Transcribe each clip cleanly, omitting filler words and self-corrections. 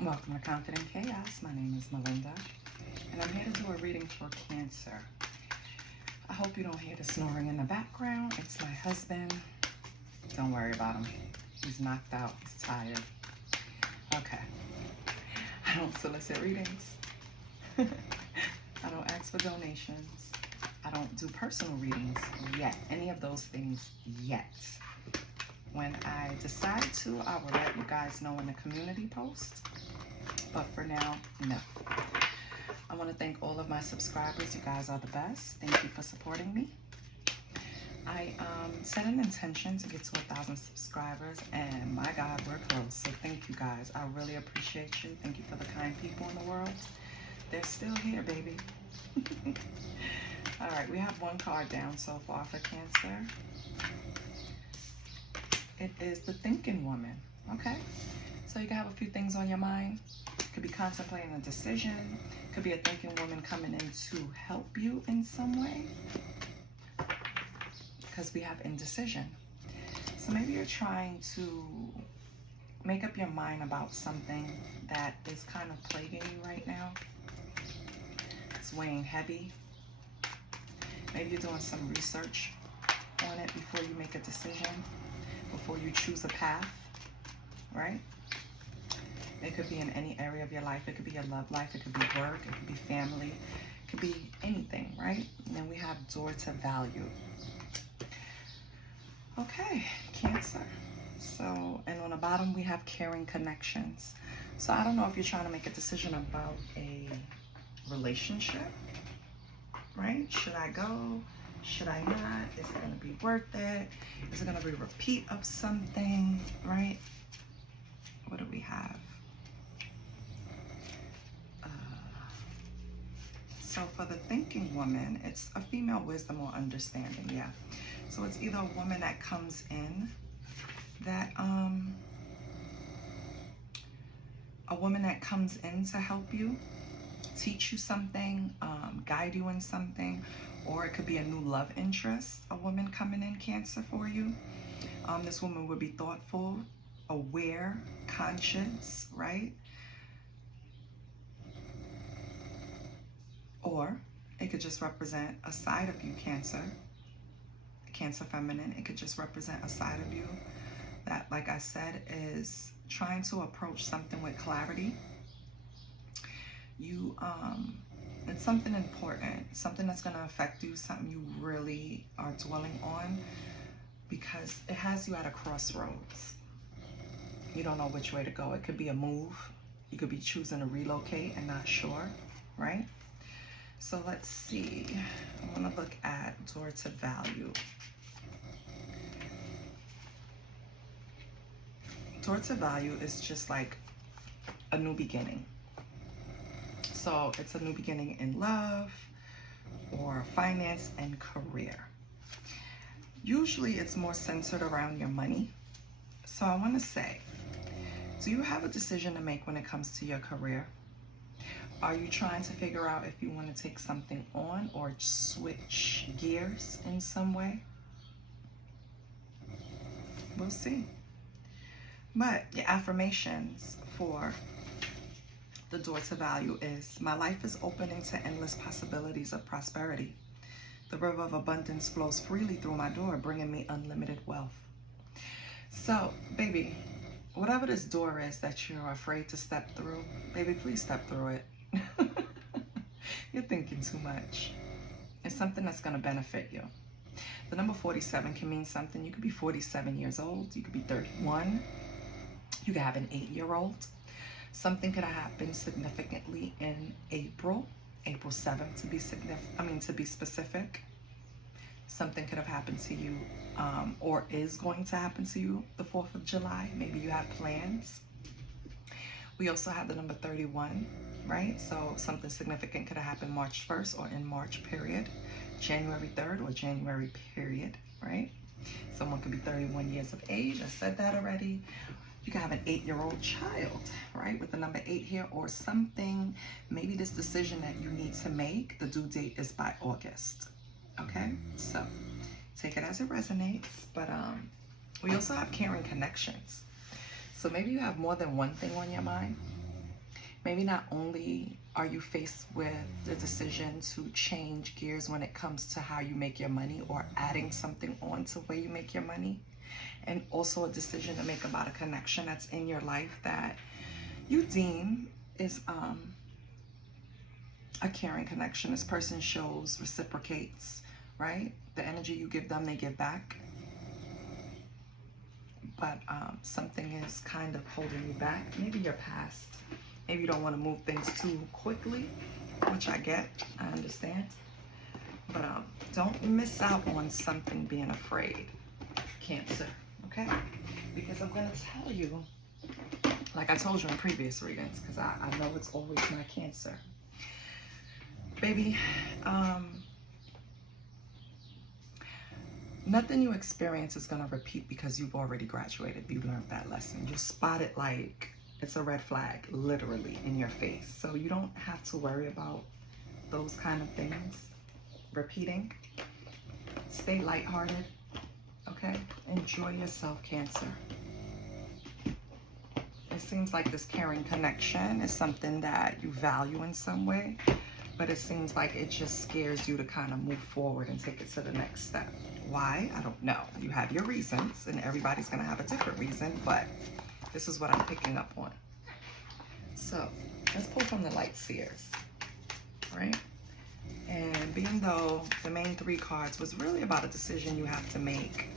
Welcome to Confident Chaos. My name is Melinda, and I'm here to do a reading for Cancer. I hope you don't hear the snoring in the background. It's my husband. Don't worry about him. He's knocked out. He's tired. Okay. I don't solicit readings. I don't ask for donations. I don't do personal readings yet. Any of those things yet. When I decide to, I will let you guys know in the community post. But for now, no. I want to thank all of my subscribers. You guys are the best. Thank you for supporting me. I set an intention to get to 1,000 subscribers, and my God, we're close. So thank you guys. I really appreciate you. Thank you for the kind people in the world. They're still here, baby. All right, we have one card down so far for Cancer. It is the thinking woman. Okay, so you can have a few things on your mind. Could be contemplating a decision. Could be a thinking woman coming in to help you in some way, because we have indecision. So maybe you're trying to make up your mind about something that is kind of plaguing you right now. It's weighing heavy. Maybe you're doing some research on it before you make a decision, before you choose a path, right? It could be in any area of your life. It could be your love life. It could be work. It could be family. It could be anything, right? And then we have door to value. Okay, Cancer. So, and on the bottom we have caring connections. So I don't know if you're trying to make a decision about a relationship, right? Should I go? Should I not? Is it going to be worth it? Is it going to be a repeat of something, right? What do we have? So for the thinking woman, it's a female wisdom or understanding, yeah. So it's either a woman that comes in that, a woman that comes in to help you, teach you something, guide you in something, or it could be a new love interest, a woman coming in, Cancer, for you. This woman would be thoughtful, aware, conscious, right? Or it could just represent a side of you, Cancer. Cancer feminine. It could just represent a side of you that, like I said, is trying to approach something with clarity. You, it's something important, something that's going to affect you, something you really are dwelling on, because it has you at a crossroads. You don't know which way to go. It could be a move. You could be choosing to relocate and not sure, right? So let's see. I want to look at door to value. Door to value is just like a new beginning. So it's a new beginning in love or finance and career. Usually it's more centered around your money. So I want to say, do you have a decision to make when it comes to your career? Are you trying to figure out if you want to take something on or switch gears in some way? We'll see. But your affirmations for the door to value is, my life is opening to endless possibilities of prosperity. The river of abundance flows freely through my door, bringing me unlimited wealth. So, baby, whatever this door is that you're afraid to step through, baby, please step through it. You're thinking too much. It's something that's going to benefit you. The number 47 can mean something. You could be 47 years old. You could be 31. You could have an 8-year-old. Something could happen significantly in April 7th to be specific. Something could have happened to you, or is going to happen to you the 4th of July. Maybe you have plans. We also have the number 31, right? So something significant could have happened March 1st or in March period, January 3rd or January period, right? Someone could be 31 years of age. I said that already. You can have an 8-year-old child, right? With the number 8 here, or something, maybe this decision that you need to make, the due date is by August, okay? So take it as it resonates, but we also have caring connections. So maybe you have more than one thing on your mind. Maybe not only are you faced with the decision to change gears when it comes to how you make your money or adding something on to where you make your money, and also a decision to make about a connection that's in your life that you deem is a caring connection. This person shows, reciprocates, right? The energy you give them, they give back. But something is kind of holding you back. Maybe your past. Maybe you don't want to move things too quickly, which I get, I understand. But don't miss out on something being afraid, Cancer, okay? Because I'm going to tell you, like I told you in previous readings, because I know it's always my Cancer. Baby, nothing you experience is going to repeat because you've already graduated. You learned that lesson. You spot it like it's a red flag, literally, in your face. So you don't have to worry about those kind of things repeating. Stay lighthearted, okay? Enjoy yourself, Cancer. It seems like this caring connection is something that you value in some way, but it seems like it just scares you to kind of move forward and take it to the next step. Why? I don't know. You have your reasons, and everybody's going to have a different reason, but this is what I'm picking up on. So let's pull from the Light Seers, right? And being though the main 3 cards was really about a decision you have to make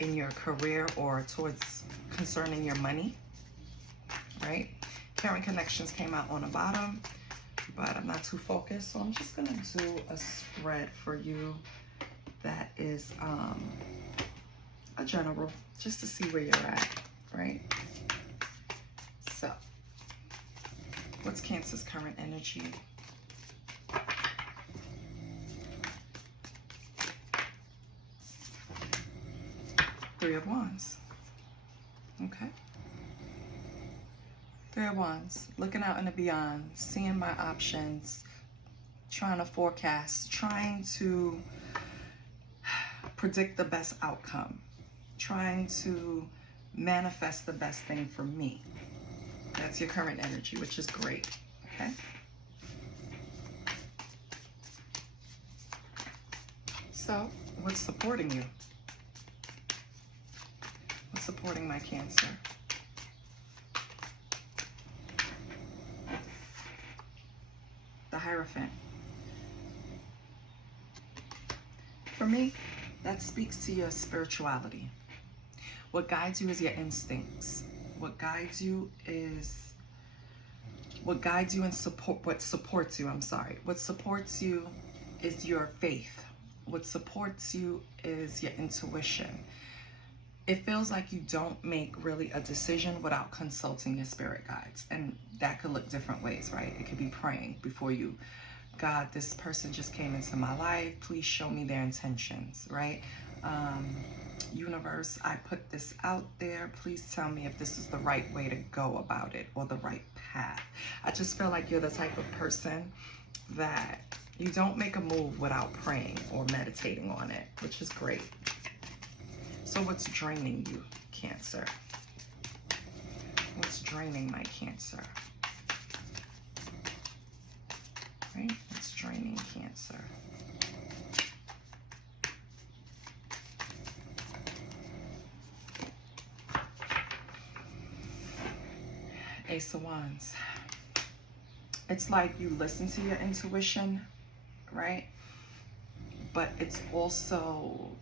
in your career or towards concerning your money, right? Caring connections came out on the bottom, but I'm not too focused, so I'm just gonna do a spread for you that is a general, just to see where you're at, right? So what's Cancer's current energy? Three of Wands. Okay. 3 of Wands. Looking out in the beyond, seeing my options, trying to forecast, trying to predict the best outcome, trying to manifest the best thing for me. That's your current energy, which is great. Okay. So, what's supporting you? What's supporting my Cancer? The Hierophant. For me, that speaks to your spirituality. What guides you is your instincts. What guides you and support, what supports you, What supports you is your faith. What supports you is your intuition. It feels like you don't make really a decision without consulting your spirit guides. And that could look different ways, right? It could be praying before you, God, this person just came into my life. Please show me their intentions, right? Universe, I put this out there. Please tell me if this is the right way to go about it or the right path. I just feel like you're the type of person that you don't make a move without praying or meditating on it, which is great. So what's draining you, Cancer? What's draining my Cancer? Right? What's draining Cancer? Ace of Wands. It's like you listen to your intuition, right? But it's also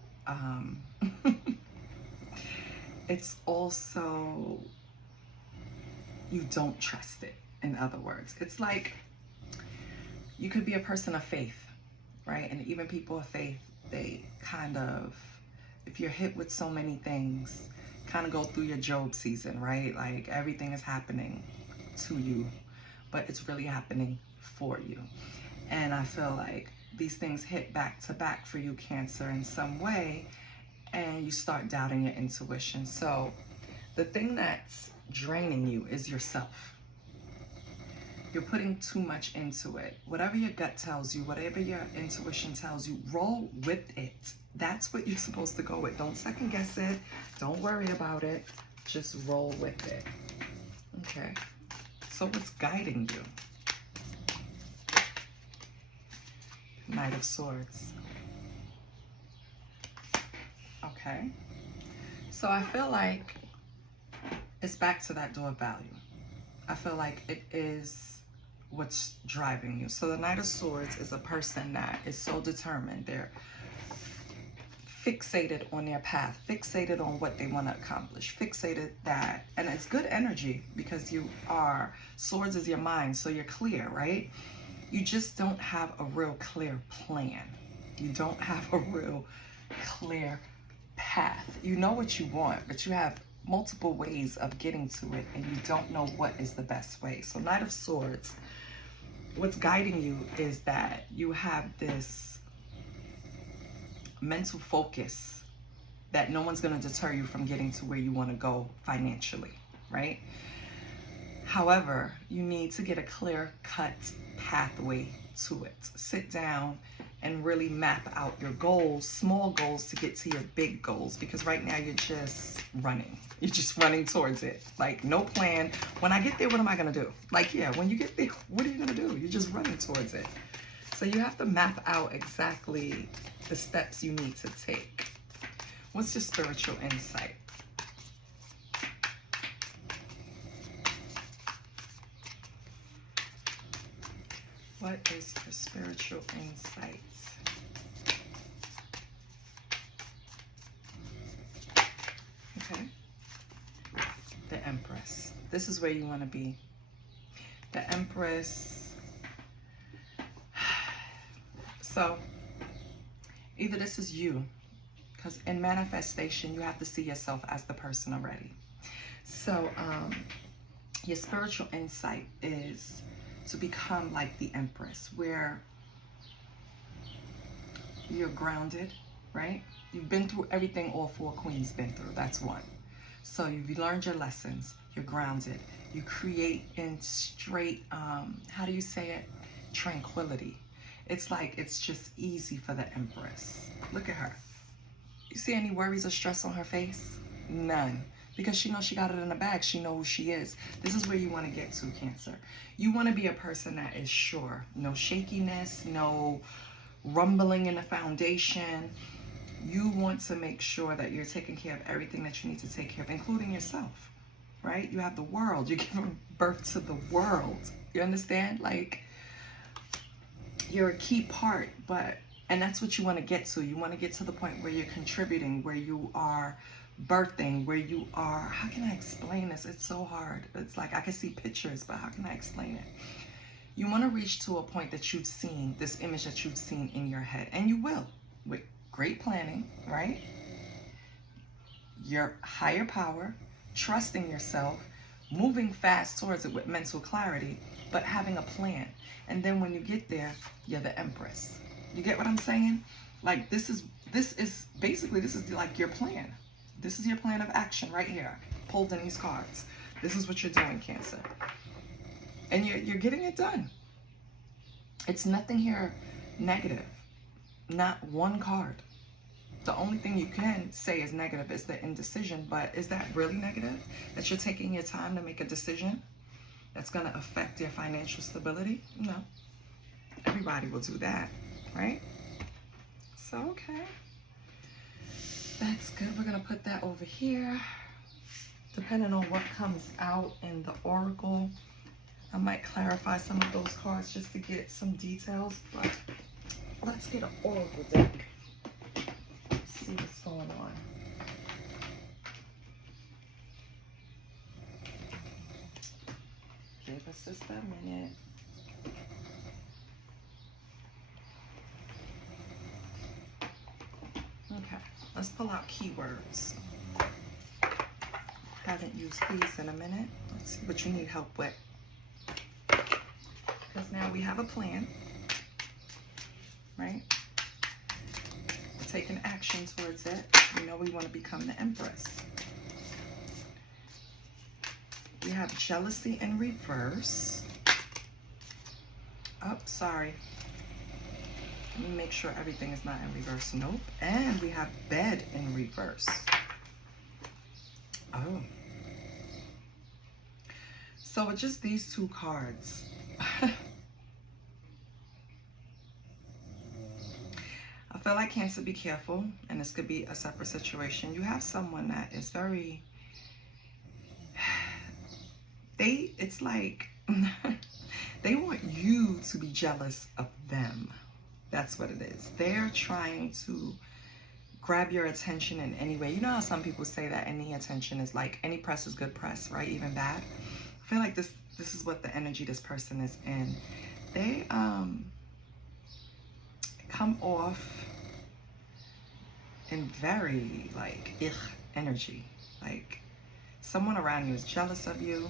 it's also you don't trust it. In other words, it's like you could be a person of faith, right? And even people of faith, they kind of, if you're hit with so many things, kind of go through your Job season, right? Like everything is happening to you, but it's really happening for you. And I feel like these things hit back to back for you, Cancer, in some way, and you start doubting your intuition. So the thing that's draining you is yourself. You're putting too much into it. Whatever your gut tells you, whatever your intuition tells you, roll with it. That's what you're supposed to go with. Don't second guess it. Don't worry about it. Just roll with it. Okay. So what's guiding you? Knight of Swords. Okay. So I feel like it's back to that door value. I feel like it is what's driving you. So the Knight of Swords is a person that is so determined. They're fixated on their path, fixated on what they want to accomplish, fixated that, and it's good energy because you are, swords is your mind, so you're clear, right? You just don't have a real clear plan. You don't have a real clear path. You know what you want, but you have multiple ways of getting to it, and you don't know what is the best way. So Knight of Swords, what's guiding you is that you have this mental focus that no one's going to deter you from getting to where you want to go financially, right? However, you need to get a clear-cut pathway to it. Sit down and really map out your goals, small goals to get to your big goals, because right now you're just running. You're just running towards it. Like, no plan. When I get there, what am I going to do? Like, yeah, when you get there, what are you going to do? You're just running towards it. So you have to map out exactly the steps you need to take. What's your spiritual insight? What is your spiritual insight? Okay. The Empress. This is where you want to be. The Empress. So, either this is you, because in manifestation, you have to see yourself as the person already. So, your spiritual insight is to become like the Empress, where you're grounded, right? You've been through everything all four queens been through. That's one. So, you've learned your lessons. You're grounded. You create in straight, how do you say it? Tranquility. It's like it's just easy for the Empress. Look at her. You see any worries or stress on her face? None. Because she knows she got it in the bag. She knows who she is. This is where you want to get to, Cancer. You want to be a person that is sure. No shakiness, no rumbling in the foundation. You want to make sure that you're taking care of everything that you need to take care of, including yourself, right? You have the world. You're giving birth to the world. You understand? Like, you're a key part, and that's what you want to get to. You want to get to the point where you're contributing, where you are birthing, where you are, how can I explain this? It's so hard. It's like I can see pictures, but how can I explain it? You want to reach to a point that you've seen, this image that you've seen in your head, and you will, with great planning, right? Your higher power, trusting yourself, moving fast towards it with mental clarity, but having a plan. And then when you get there, you're the Empress. You get what I'm saying? Like, this is basically like your plan. This is your plan of action right here, pulled in these cards. This is what you're doing, Cancer. And you're getting it done. It's nothing here negative. Not one card. The only thing you can say is negative is the indecision, but is that really negative? That you're taking your time to make a decision that's going to affect your financial stability? No. Everybody will do that, right? So, okay. That's good. We're going to put that over here. Depending on what comes out in the Oracle, I might clarify some of those cards just to get some details, but let's get an Oracle deck. See what's going on. Give us just a minute. Okay, let's pull out keywords. Haven't used these in a minute. Let's see what you need help with. Because now we have a plan, right? We're taking action towards it. We know we want to become the Empress. We have jealousy in reverse. Oh, sorry. Let me make sure everything is not in reverse. Nope. And we have bed in reverse. Oh. So with just these two cards, I feel like Cancer, be careful, and this could be a separate situation. You have someone that is very, it's like, they want you to be jealous of them. That's what it is. They're trying to grab your attention in any way. You know how some people say that any attention is like, any press is good press, right? Even bad. I feel like this is what the energy this person is in. They come off in very like energy. Like someone around you is jealous of you.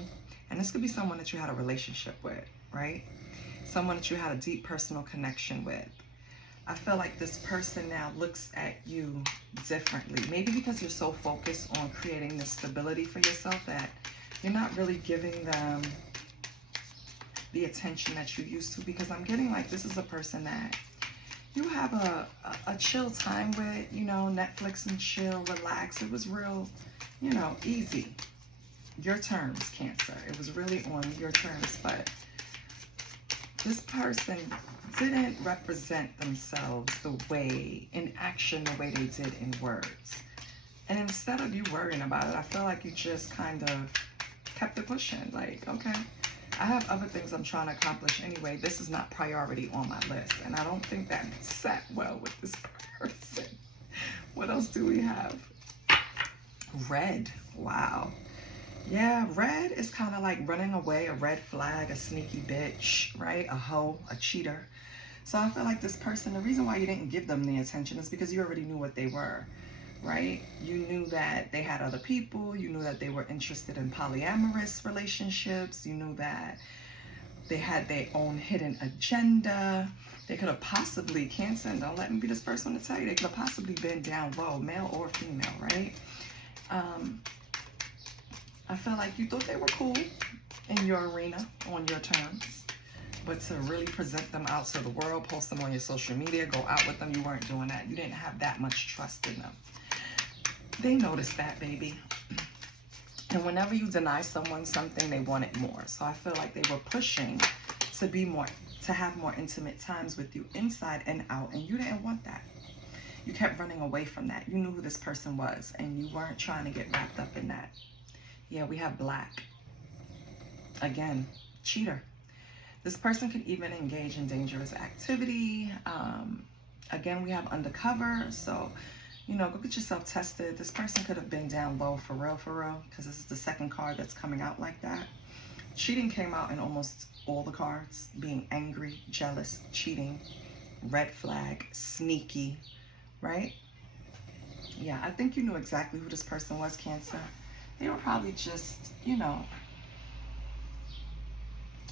And this could be someone that you had a relationship with, right? Someone that you had a deep personal connection with. I feel like this person now looks at you differently. Maybe because you're so focused on creating this stability for yourself that you're not really giving them the attention that you used to. Because I'm getting like this is a person that you have a chill time with, you know, Netflix and chill, relax. It was real, you know, easy. Your terms, Cancer. It was really on your terms, but this person didn't represent themselves the way, in action, the way they did in words. And instead of you worrying about it, I feel like you just kind of kept it pushing. Like, okay, I have other things I'm trying to accomplish anyway. This is not priority on my list. And I don't think that sat well with this person. What else do we have? Red. Wow. Yeah, red is kind of like running away, a red flag, a sneaky bitch, right? A hoe, a cheater. So I feel like this person, the reason why you didn't give them the attention is because you already knew what they were, right? You knew that they had other people. You knew that they were interested in polyamorous relationships. You knew that they had their own hidden agenda. They could have possibly, Cancer, and don't let me be this first one to tell you, they could have possibly been down low, male or female, right? I feel like you thought they were cool in your arena, on your terms, but to really present them out to the world, post them on your social media, go out with them, you weren't doing that. You didn't have that much trust in them. They noticed that, baby. And whenever you deny someone something, they want it more. So I feel like they were pushing to be more, to have more intimate times with you inside and out, and you didn't want that. You kept running away from that. You knew who this person was, and you weren't trying to get wrapped up in that. Yeah, we have black. Again, cheater. This person could even engage in dangerous activity. Again, we have undercover. So, you know, go get yourself tested. This person could have been down low for real, because this is the second card that's coming out like that. Cheating came out in almost all the cards. Being angry, jealous, cheating, red flag, sneaky, right? Yeah, I think you knew exactly who this person was, Cancer. They were probably just, you know,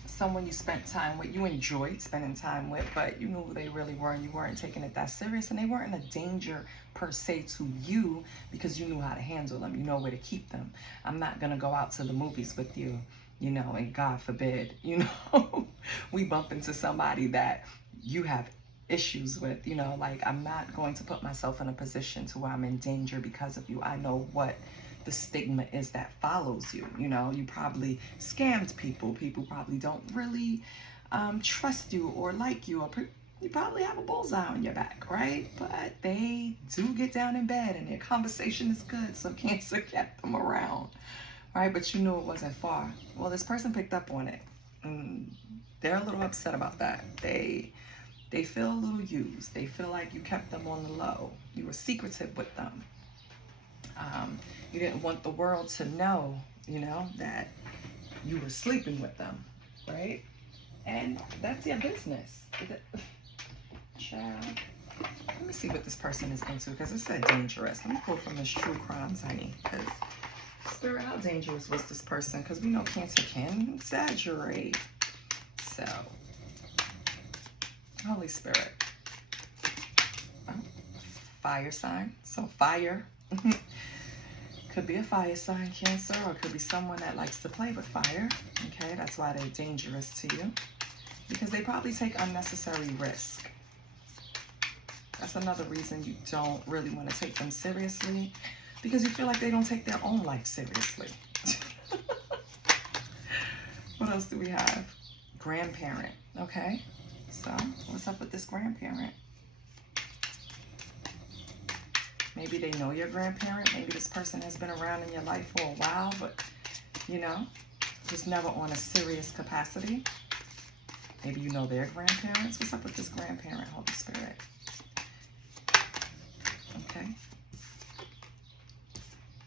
someone you spent time with, you enjoyed spending time with, but you knew who they really were and you weren't taking it that serious, and they weren't a danger per se to you because you knew how to handle them. You know where to keep them. I'm not going to go out to the movies with you, you know, and God forbid, you know, we bump into somebody that you have issues with, you know, like I'm not going to put myself in a position to where I'm in danger because of you. I know what the stigma is that follows you. You know, you probably scammed people. People probably don't really trust you or like you, or you probably have a bullseye on your back, right? But they do get down in bed and their conversation is good, so Cancer kept them around, right? But you knew it wasn't far. Well, this person picked up on it. They're a little upset about that. They feel a little used. They feel like you kept them on the low. You were secretive with them. You didn't want the world to know, you know, that you were sleeping with them, right? And that's your business. Child. Let me see what this person is into, because it said dangerous. Let me pull from this True Crimes, honey, because Spirit, how dangerous was this person? Because we know Cancer can exaggerate. So, Holy Spirit. Oh, fire sign. So fire. Could be a fire sign, Cancer, or it could be someone that likes to play with fire. Okay, that's why they're dangerous to you. Because they probably take unnecessary risk. That's another reason you don't really want to take them seriously. Because you feel like they don't take their own life seriously. What else do we have? Grandparent. Okay. So what's up with this grandparent? Maybe they know your grandparent. Maybe this person has been around in your life for a while, but, you know, just never on a serious capacity. Maybe you know their grandparents. What's up with this grandparent, Holy Spirit? Okay.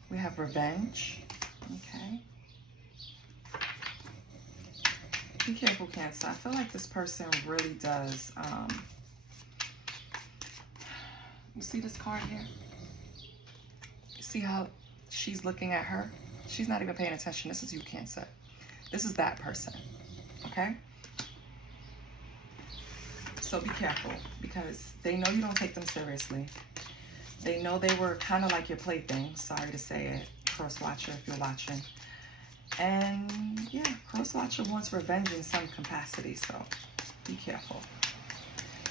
We have revenge. Okay. Be careful, Cancer. I feel like this person really does. You see this card here? You see how she's looking at her? She's not even paying attention. This is you, Cancer. This is that person. Okay? So be careful, because they know you don't take them seriously. They know they were kind of like your plaything. Sorry to say it, cross watcher, if you're watching. And yeah, cross watcher wants revenge in some capacity, so be careful.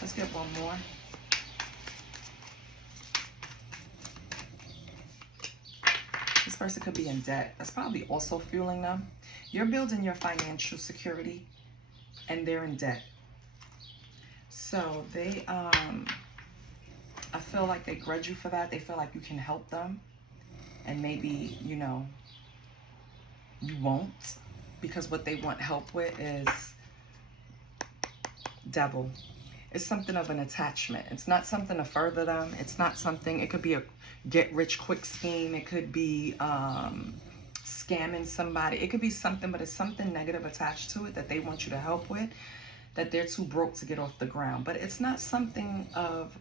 Let's get one more. This person could be in debt. That's probably also fueling them. You're building your financial security, and they're in debt. So they, I feel like they grudge you for that. They feel like you can help them. And maybe, you know, you won't. Because what they want help with is devil. It's something of an attachment. It's not something to further them. It's not something, it could be a get-rich-quick scheme. It could be scamming somebody. It could be something, but it's something negative attached to it that they want you to help with, that they're too broke to get off the ground. But it's not something of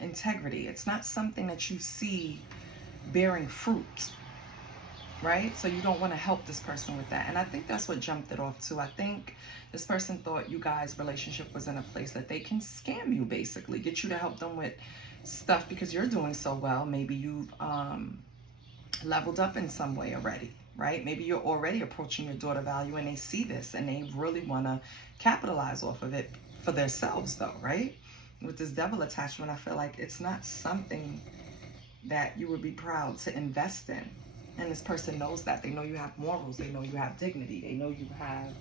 integrity. It's not something that you see bearing fruit, right? So you don't want to help this person with that. And I think that's what jumped it off too. I think this person thought you guys' relationship was in a place that they can scam you, basically, get you to help them with stuff because you're doing so well. Maybe you've leveled up in some way already, right? Maybe you're already approaching your daughter value and they see this and they really want to capitalize off of it for themselves though, right? With this devil attachment, I feel like it's not something that you would be proud to invest in. And this person knows that. They know you have morals. They know you have dignity. They know you have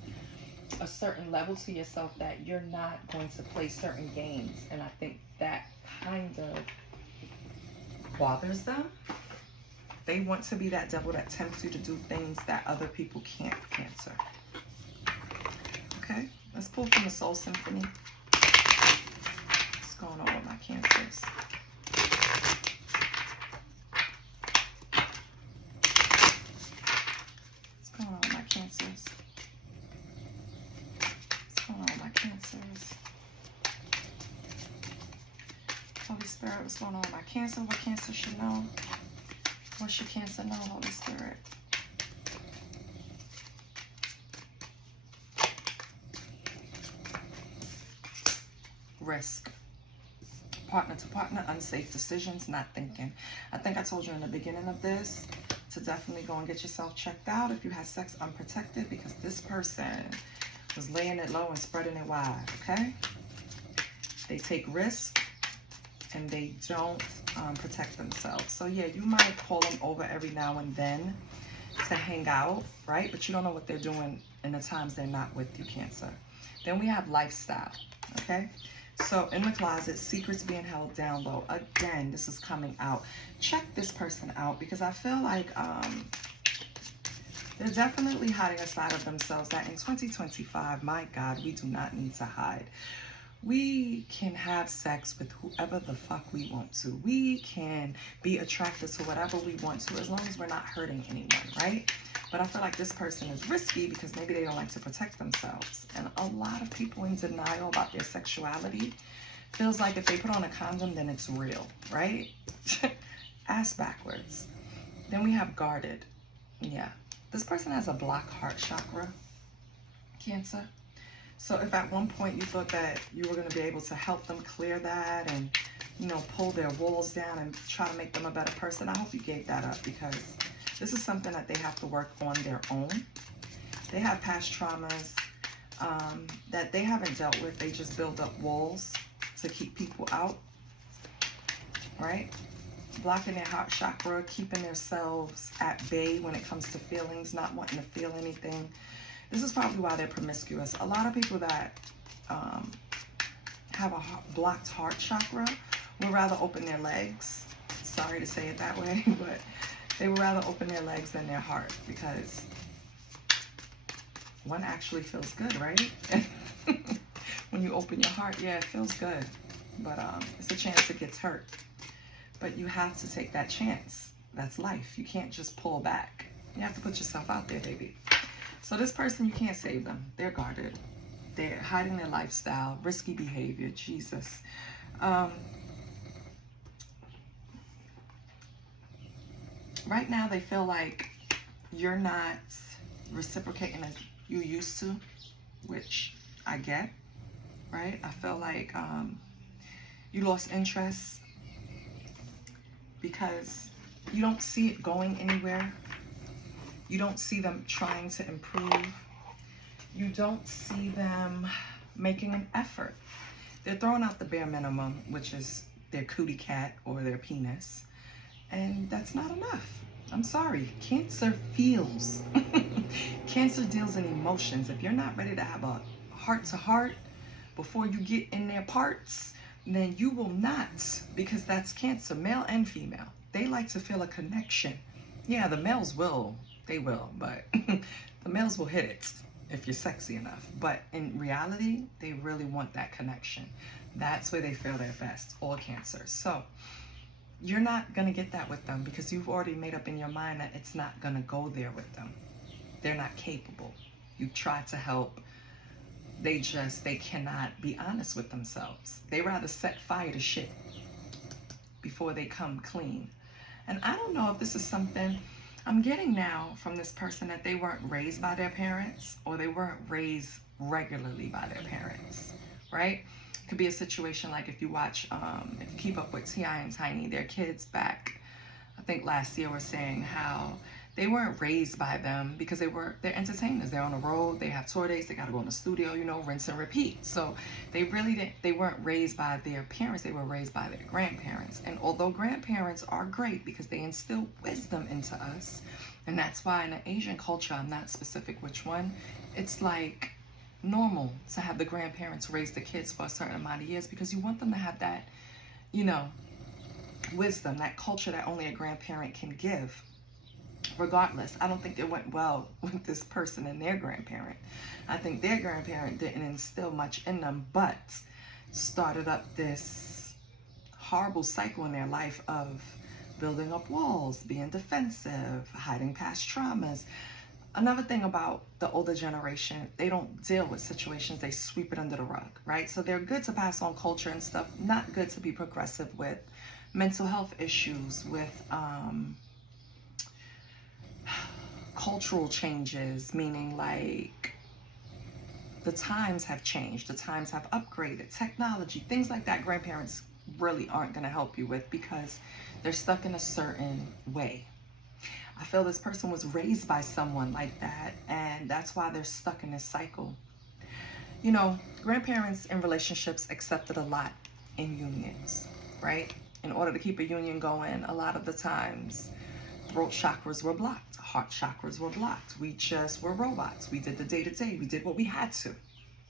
a certain level to yourself that you're not going to play certain games. And I think that kind of bothers them. They want to be that devil that tempts you to do things that other people can't, Cancer. Okay, let's pull from the Soul Symphony. What's going on with my Cancers? What's going on with my Cancers? What's going on with my Cancers? Holy Spirit, what's going on with my Cancer? What Cancer should know? What should Cancer know, Holy Spirit? Risk. Partner to partner, unsafe decisions, not thinking. I think I told you in the beginning of this to definitely go and get yourself checked out if you had sex unprotected, because this person was laying it low and spreading it wide, okay? They take risk and they don't protect themselves. So yeah, you might call them over every now and then to hang out, right? But you don't know what they're doing in the times they're not with you, Cancer. Then we have lifestyle, okay? So in the closet, secrets being held down low. Again, this is coming out. Check this person out, because I feel like they're definitely hiding a side of themselves that in 2025, my God, we do not need to hide. We can have sex with whoever the fuck we want to. We can be attracted to whatever we want to, as long as we're not hurting anyone, right? But I feel like this person is risky because maybe they don't like to protect themselves. And a lot of people in denial about their sexuality feels like if they put on a condom, then it's real, right? Ass backwards. Then we have guarded. Yeah. This person has a blocked heart chakra, Cancer. So if at one point you thought that you were going to be able to help them clear that and, you know, pull their walls down and try to make them a better person, I hope you gave that up, because this is something that they have to work on their own. They have past traumas that they haven't dealt with. They just build up walls to keep people out, right? Blocking their heart chakra, keeping themselves at bay when it comes to feelings, not wanting to feel anything. This is probably why they're promiscuous. A lot of people that have a blocked heart chakra would rather open their legs. Sorry to say it that way, but they would rather open their legs than their heart, because one actually feels good, right? When you open your heart, yeah, it feels good, but it's a chance it gets hurt. But you have to take that chance. That's life. You can't just pull back. You have to put yourself out there, baby. So this person, you can't save them. They're guarded. They're hiding their lifestyle, risky behavior, Jesus. Right now, they feel like you're not reciprocating as you used to, which I get, right? I feel like you lost interest because you don't see it going anywhere. You don't see them trying to improve. You don't see them making an effort. They're throwing out the bare minimum, which is their cootie cat or their penis. And that's not enough. I'm sorry. Cancer feels. Cancer deals in emotions. If you're not ready to have a heart-to-heart before you get in their parts, then you will not, because that's Cancer, male and female. They like to feel a connection. Yeah, the males will. They will, but the males will hit it if you're sexy enough. But in reality, they really want that connection. That's where they feel their best, all Cancers. So you're not going to get that with them, because you've already made up in your mind that it's not going to go there with them. They're not capable. You've tried to help. They cannot be honest with themselves. They rather set fire to shit before they come clean. And I don't know if this is something I'm getting now from this person, that they weren't raised by their parents, or they weren't raised regularly by their parents, right? Could be a situation like if you watch, if you keep up with T.I. and Tiny, their kids back, I think last year, were saying how they weren't raised by them because they're entertainers. They're on the road, they have tour dates, they gotta go in the studio, you know, rinse and repeat. So they weren't raised by their parents, they were raised by their grandparents. And although grandparents are great because they instill wisdom into us, and that's why in the Asian culture, I'm not specific which one, it's like normal to have the grandparents raise the kids for a certain amount of years, because you want them to have that, you know, wisdom, that culture that only a grandparent can give. Regardless, I don't think it went well with this person and their grandparent. I think their grandparent didn't instill much in them, but started up this horrible cycle in their life of building up walls, being defensive, hiding past traumas. Another thing about the older generation, they don't deal with situations, they sweep it under the rug, right? So they're good to pass on culture and stuff, not good to be progressive with mental health issues, with cultural changes, meaning like the times have changed, the times have upgraded, technology, things like that. Grandparents really aren't going to help you with, because they're stuck in a certain way. I feel this person was raised by someone like that, and that's why they're stuck in this cycle. You know, grandparents in relationships accepted a lot in unions, right? In order to keep a union going, a lot of the times, throat chakras were blocked, heart chakras were blocked. We just were robots. We did the day-to-day. We did what we had to,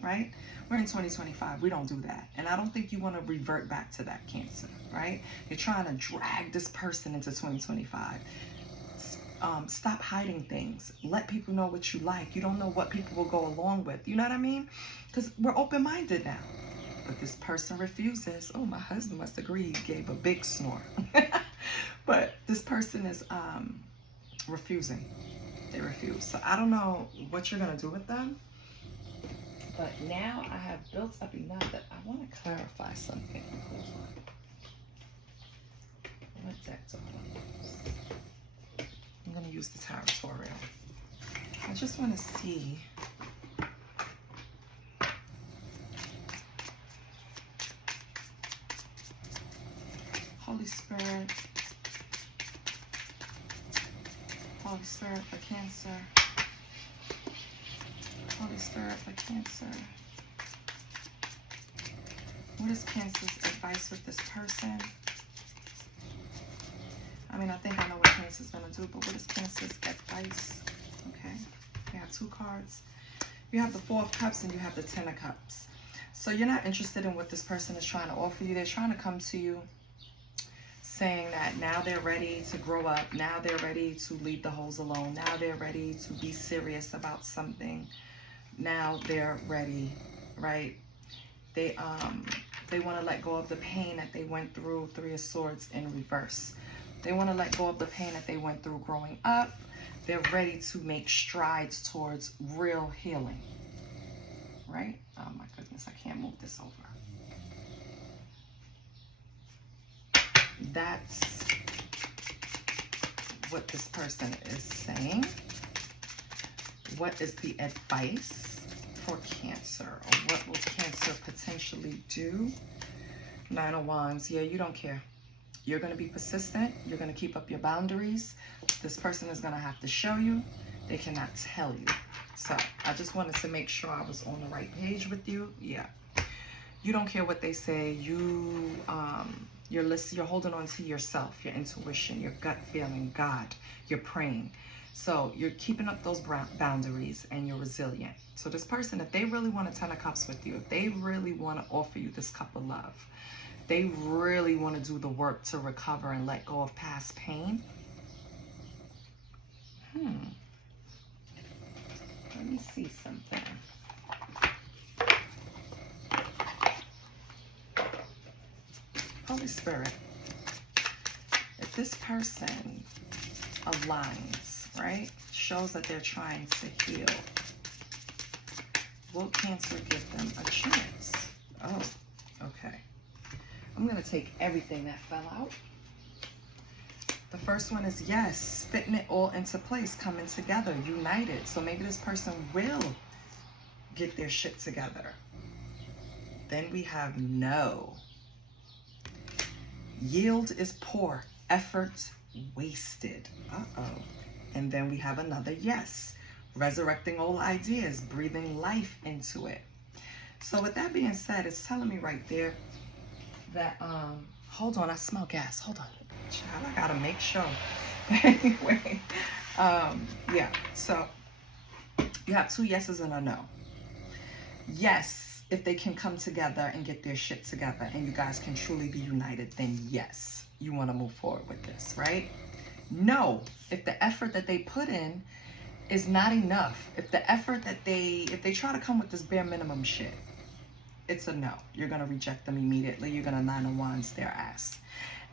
right? We're in 2025. We don't do that. And I don't think you want to revert back to that, Cancer, right? You're trying to drag this person into 2025. Stop hiding things. Let people know what you like. You don't know what people will go along with. You know what I mean? Because we're open-minded now. But this person refuses. Oh, my husband must agree. He gave a big snore. But this person is refusing. They refuse. So I don't know what you're going to do with them. But now I have built up enough that I want to clarify something. What deck do I want to use? I'm going to use the Territorial. I just want to see. Holy Spirit. Holy Spirit for Cancer. Holy Spirit for Cancer. What is Cancer's advice with this person? I mean, I think I know what Cancer's going to do, but what is Cancer's advice? Okay. We have 2 cards. You have the Four of Cups and you have the Ten of Cups. So you're not interested in what this person is trying to offer you. They're trying to come to you saying that now they're ready to grow up. Now they're ready to leave the hoes alone. Now they're ready to be serious about something. Now they're ready, right? They want to let go of the pain that they went through. Three of Swords in reverse. They want to let go of the pain that they went through growing up. They're ready to make strides towards real healing, right? Oh my goodness, I can't move this over. That's what this person is saying. What is the advice for Cancer? Or what will Cancer potentially do? Nine of Wands. Yeah, you don't care. You're going to be persistent. You're going to keep up your boundaries. This person is going to have to show you. They cannot tell you. So I just wanted to make sure I was on the right page with you. Yeah. You don't care what they say. You're holding on to yourself, your intuition, your gut feeling, God. You're praying. So you're keeping up those boundaries and you're resilient. So this person, if they really want a Ten of Cups with you, if they really want to offer you this cup of love, they really want to do the work to recover and let go of past pain. Let me see something. Holy Spirit, if this person aligns, right, shows that they're trying to heal, will Cancer give them a chance? Oh, okay. I'm going to take everything that fell out. The first one is yes, fitting it all into place, coming together, united. So maybe this person will get their shit together. Then we have no. Yield is poor, effort wasted. Uh-oh. And then we have another yes, resurrecting old ideas, breathing life into it. So with that being said, it's telling me right there that, hold on, I smell gas. Hold on. Child, I gotta make sure. Anyway, yeah, so you have two yeses and a no. Yes, if they can come together and get their shit together and you guys can truly be united, then yes, you want to move forward with this, right? No, if the effort that they put in is not enough, if the effort that if they try to come with this bare minimum shit, it's a no. You're going to reject them immediately. You're going to Nine of Wands their ass.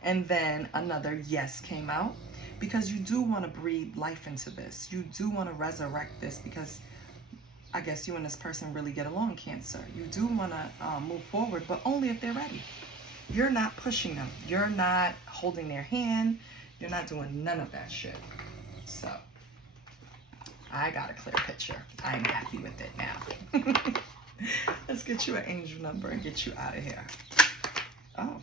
And then another yes came out because you do want to breathe life into this. You do want to resurrect this because I guess you and this person really get along, Cancer. You do want to move forward, but only if they're ready. You're not pushing them. You're not holding their hand. You're not doing none of that shit. So I got a clear picture. I'm happy with it now. Let's get you an angel number and get you out of here. Oh.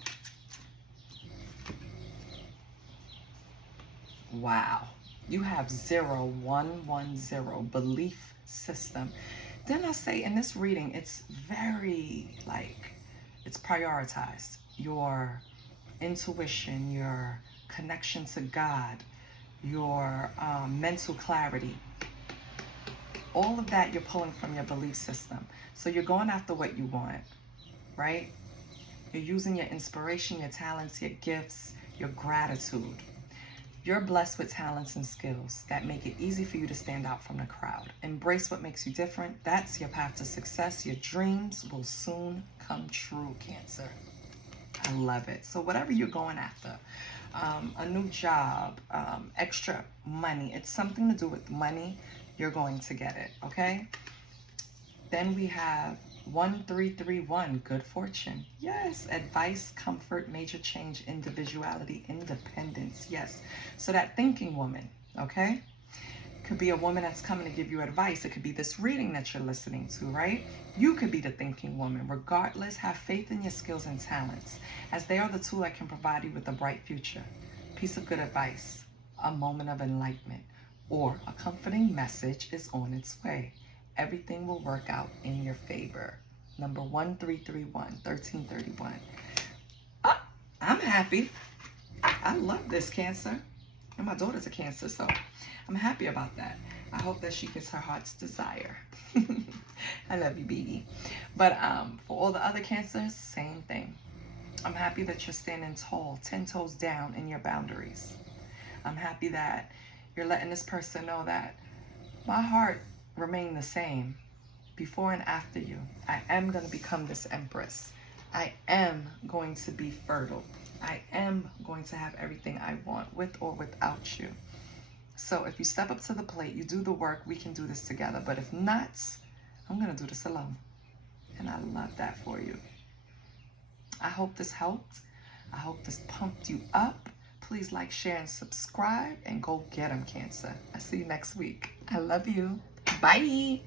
Wow. You have 0110, belief system. Didn't I say in this reading, it's very, it's prioritized. Your intuition, your connection to God, your mental clarity. All of that you're pulling from your belief system. So you're going after what you want, right? You're using your inspiration, your talents, your gifts, your gratitude. You're blessed with talents and skills that make it easy for you to stand out from the crowd. Embrace what makes you different. That's your path to success. Your dreams will soon come true, Cancer. I love it. So whatever you're going after, a new job, extra money, it's something to do with money, you're going to get it, okay? Then we have 1331, good fortune. Yes, advice, comfort, major change, individuality, independence. Yes, so that thinking woman, okay? Could be a woman that's coming to give you advice. It could be this reading that you're listening to, right? You could be the thinking woman. Regardless, have faith in your skills and talents, as they are the tool that can provide you with a bright future. Piece of good advice, a moment of enlightenment, or a comforting message is on its way. Everything will work out in your favor. Number 1331, 1331. Oh, I'm happy. I love this, Cancer. And my daughter's a Cancer, so I'm happy about that. I hope that she gets her heart's desire. I love you, baby. But for all the other cancers, same thing. I'm happy that you're standing tall, 10 toes down in your boundaries. I'm happy that you're letting this person know that my heart remained the same before and after you. I am going to become this empress. I am going to be fertile. I am going to have everything I want with or without you. So if you step up to the plate, you do the work, we can do this together. But if not, I'm going to do this alone. And I love that for you. I hope this helped. I hope this pumped you up. Please like, share, and subscribe. And go get them, Cancer. I see you next week. I love you. Bye.